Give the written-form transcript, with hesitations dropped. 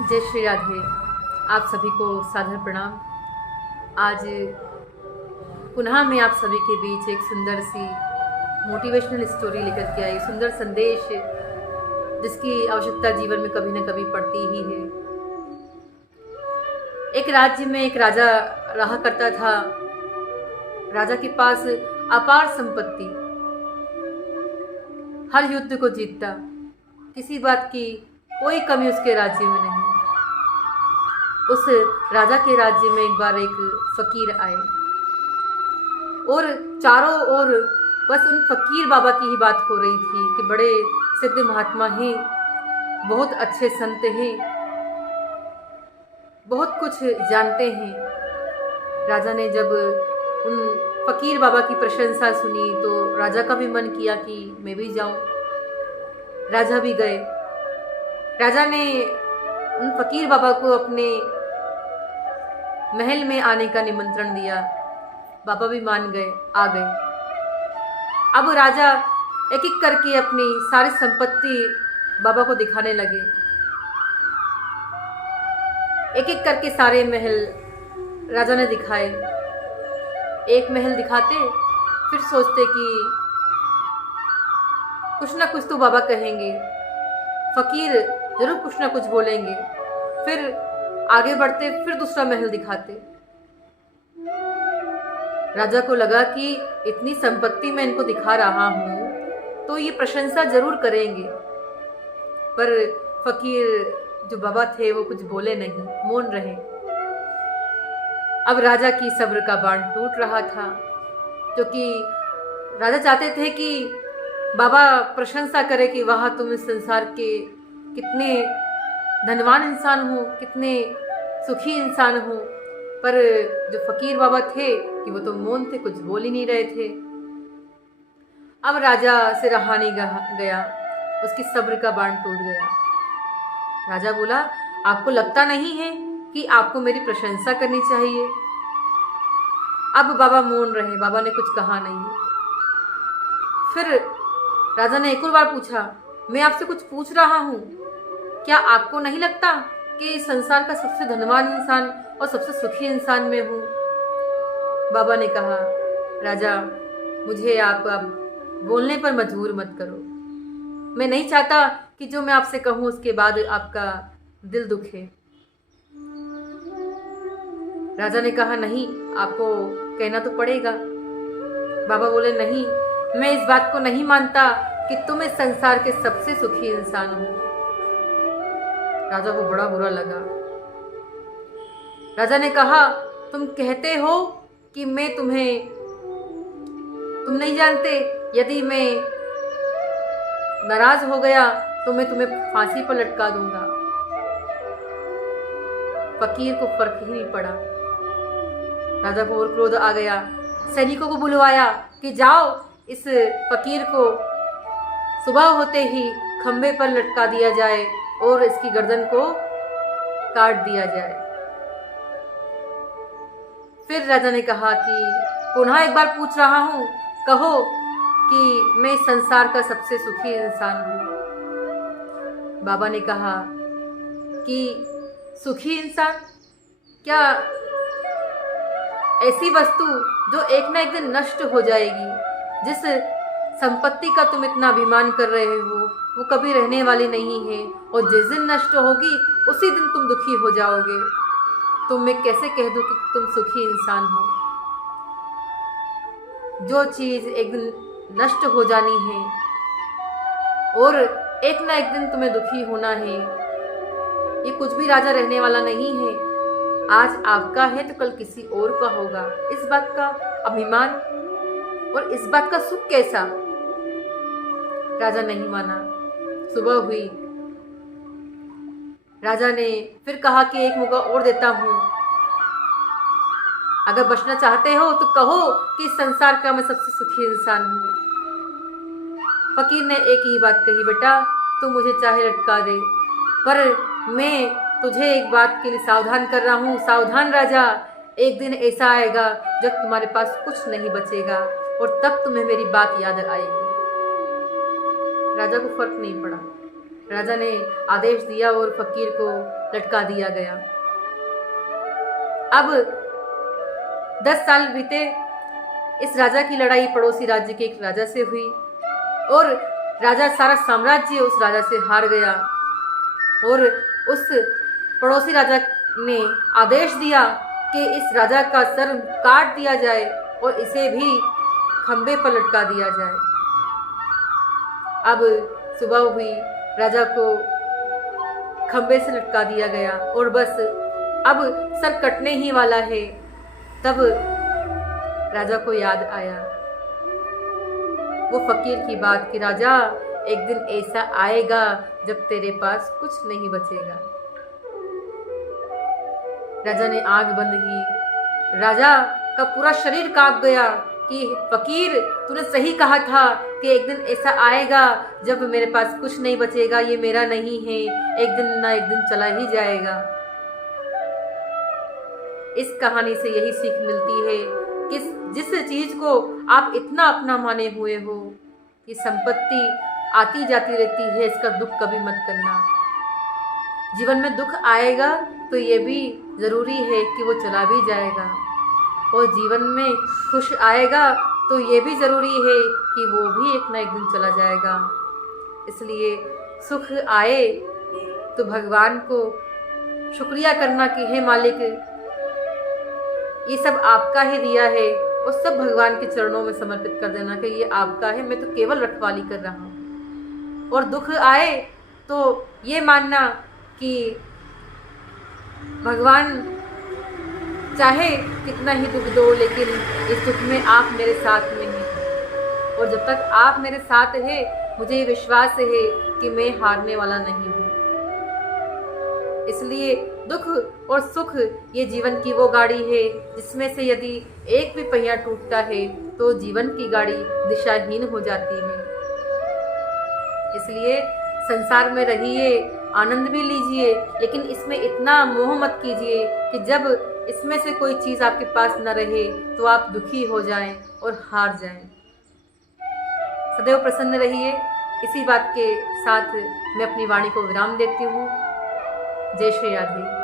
जय श्री राधे। आप सभी को सादर प्रणाम। आज पुनः मैं आप सभी के बीच एक सुंदर सी मोटिवेशनल स्टोरी लेकर के आई, सुंदर संदेश जिसकी आवश्यकता जीवन में कभी न कभी पड़ती ही है। एक राज्य में एक राजा रहा करता था। राजा के पास अपार संपत्ति, हर युद्ध को जीतता, किसी बात की कोई कमी उसके राज्य में नहीं। उस राजा के राज्य में एक बार एक फकीर आए और चारों ओर बस उन फकीर बाबा की ही बात हो रही थी कि बड़े सिद्ध महात्मा हैं, बहुत अच्छे संत हैं, बहुत कुछ जानते हैं। राजा ने जब उन फकीर बाबा की प्रशंसा सुनी तो राजा का भी मन किया कि मैं भी जाऊं। राजा भी गए। राजा ने उन फकीर बाबा को अपने महल में आने का निमंत्रण दिया। बाबा भी मान गए, आ गए। अब राजा एक एक करके अपनी सारी संपत्ति बाबा को दिखाने लगे। एक एक करके सारे महल राजा ने दिखाए। एक महल दिखाते, फिर सोचते कि कुछ ना कुछ तो बाबा कहेंगे, फकीर जरूर कुछ ना कुछ बोलेंगे। फिर आगे बढ़ते, फिर दूसरा महल दिखाते। राजा को लगा कि इतनी संपत्ति मैं इनको दिखा रहा हूं तो ये प्रशंसा जरूर करेंगे, पर फकीर जो बाबा थे वो कुछ बोले नहीं, मौन रहे। अब राजा की सब्र का बांध टूट रहा था, क्योंकि राजा चाहते थे कि बाबा प्रशंसा करे कि वाह, तुम इस संसार के कितने धनवान इंसान हो, कितने सुखी इंसान हो। पर जो फकीर बाबा थे कि वो तो मौन थे, कुछ बोल ही नहीं रहे थे। अब राजा से रहा नहीं गया, उसकी सब्र का बांध टूट गया। राजा बोला, आपको लगता नहीं है कि आपको मेरी प्रशंसा करनी चाहिए? अब बाबा मौन रहे, बाबा ने कुछ कहा नहीं। फिर राजा ने एक और बार पूछा, मैं आपसे कुछ पूछ रहा हूं, क्या आपको नहीं लगता कि संसार का सबसे धनवान इंसान और सबसे सुखी इंसान मैं हूं? बाबा ने कहा, राजा, मुझे आप अब बोलने पर मजबूर मत करो। मैं नहीं चाहता कि जो मैं आपसे कहूं उसके बाद आपका दिल दुखे। राजा ने कहा, नहीं, आपको कहना तो पड़ेगा। बाबा बोले, नहीं, मैं इस बात को नहीं मानता कि तुम इस संसार के सबसे सुखी इंसान हो। राजा को बड़ा बुरा लगा। राजा ने कहा, तुम कहते हो कि मैं तुम नहीं जानते, यदि मैं नाराज हो गया तो मैं तुम्हें फांसी पर लटका दूंगा। फकीर को फर्क ही नहीं पड़ा। राजा को और क्रोध आ गया। सैनिकों को बुलवाया कि जाओ, इस फकीर को सुबह होते ही खंबे पर लटका दिया जाए और इसकी गर्दन को काट दिया जाए। फिर राजा ने कहा कि पुनः एक बार पूछ रहा हूं, कहो कि मैं इस संसार का सबसे सुखी इंसान हूं। बाबा ने कहा कि सुखी इंसान? क्या ऐसी वस्तु जो एक ना एक दिन नष्ट हो जाएगी, जिस संपत्ति का तुम इतना अभिमान कर रहे हो, वो कभी रहने वाली नहीं है, और जिस दिन नष्ट होगी उसी दिन तुम दुखी हो जाओगे। तो मैं कैसे कह दूं कि तुम सुखी इंसान हो? जो चीज एक दिन नष्ट हो जानी है और एक ना एक दिन तुम्हें दुखी होना है, ये कुछ भी राजा रहने वाला नहीं है। आज आपका है तो कल किसी और का होगा। इस बात का अभिमान और इस बात का सुख कैसा? राजा नहीं माना। सुबह हुई। राजा ने फिर कहा कि एक मौका और देता हूं, अगर बचना चाहते हो तो कहो कि इस संसार का मैं सबसे सुखी इंसान हूं। फकीर ने एक ही बात कही, बेटा, तू मुझे चाहे लटका दे, पर मैं तुझे एक बात के लिए सावधान कर रहा हूं। सावधान राजा, एक दिन ऐसा आएगा जब तुम्हारे पास कुछ नहीं बचेगा और तब तुम्हें मेरी बात याद आएगी। राजा को फर्क नहीं पड़ा। राजा ने आदेश दिया और फकीर को लटका दिया गया। अब 10 साल बीते। इस राजा की लड़ाई पड़ोसी राज्य के एक राजा से हुई और राजा सारा साम्राज्य उस राजा से हार गया और उस पड़ोसी राजा ने आदेश दिया कि इस राजा का सर काट दिया जाए और इसे भी खंबे पर लटका दिया जाए। अब सुबह हुई, राजा को खंबे से लटका दिया गया और बस अब सर कटने ही वाला है। तब राजा को याद आया वो फकीर की बात कि राजा, एक दिन ऐसा आएगा जब तेरे पास कुछ नहीं बचेगा। राजा ने आंख बंद की। राजा का पूरा शरीर कांप गया कि फकीर, तूने सही कहा था कि एक दिन ऐसा आएगा जब मेरे पास कुछ नहीं बचेगा, ये मेरा नहीं है, एक दिन ना एक दिन चला ही जाएगा। इस कहानी से यही सीख मिलती है कि जिस चीज को आप इतना अपना माने हुए हो, कि संपत्ति आती जाती रहती है, इसका दुख कभी मत करना। जीवन में दुख आएगा तो ये भी जरूरी है कि वो चला भी जाएगा, और जीवन में खुश आएगा तो ये भी जरूरी है कि वो भी एक ना एक दिन चला जाएगा। इसलिए सुख आए तो भगवान को शुक्रिया करना कि हे मालिक, ये सब आपका ही दिया है, और सब भगवान के चरणों में समर्पित कर देना कि ये आपका है, मैं तो केवल रखवाली कर रहा हूँ। और दुख आए तो ये मानना कि भगवान चाहे कितना ही दुख दो, लेकिन इस दुख में आप मेरे साथ में हैं, और जब तक आप मेरे साथ हैं मुझे विश्वास है कि मैं हारने वाला नहीं हूँ। इसलिए दुख और सुख ये जीवन की वो गाड़ी है जिसमें से यदि एक भी पहिया टूटता है तो जीवन की गाड़ी दिशाहीन हो जाती है। इसलिए संसार में रहिए, आनंद भी लीजिए, लेकिन इसमें इतना मोह मत कीजिए कि जब इसमें से कोई चीज़ आपके पास न रहे तो आप दुखी हो जाएं और हार जाएं। सदैव प्रसन्न रहिए। इसी बात के साथ मैं अपनी वाणी को विराम देती हूँ। जय श्री राधे।